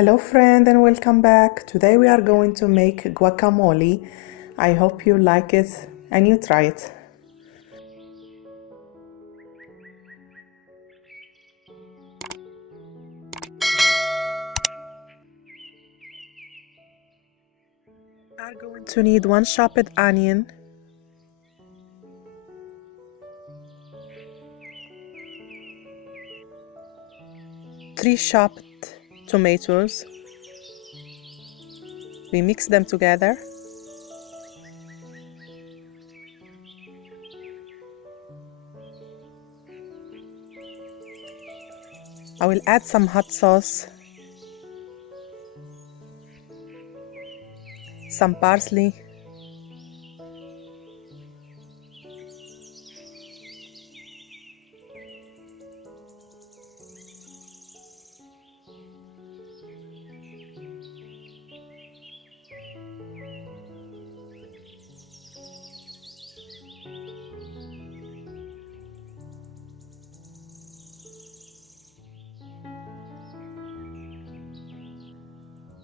Hello friend and welcome back. Today we are going to make guacamole. I hope you like it and you try it. We are going to need 1 chopped onion, 3 chopped tomatoes. We mix them together. I will add some hot sauce, some parsley,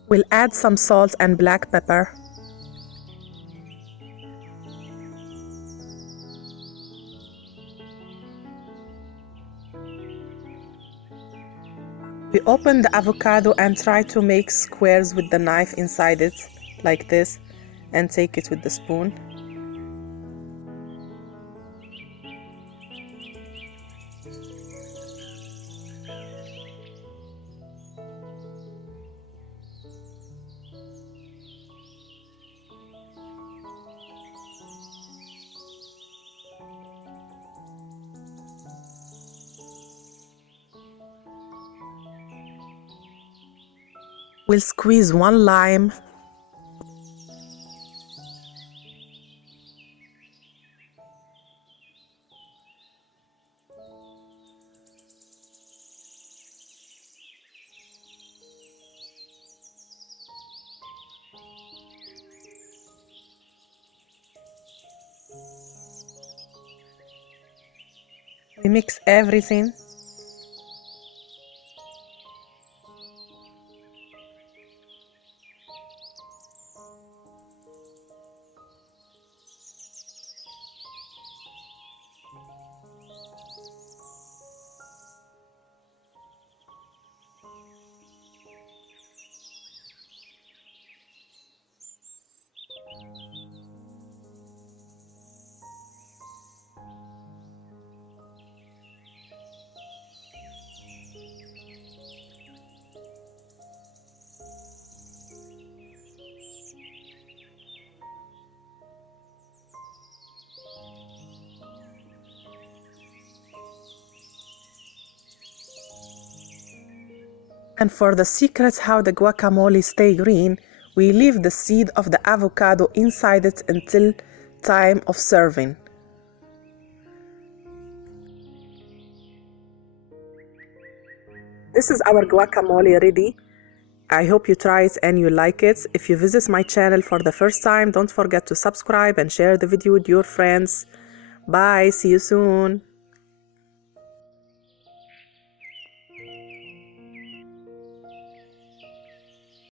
we'll add some salt and black pepper. We open the avocado and try to make squares with the knife inside it, like this, and take it with the spoon. We'll squeeze 1 lime. We mix everything. And for the secret how the guacamole stay green, we leave the seed of the avocado inside it until time of serving. This is our guacamole ready. I hope you try it and you like it. If you visit my channel for the first time, don't forget to subscribe and share the video with your friends. Bye, see you soon.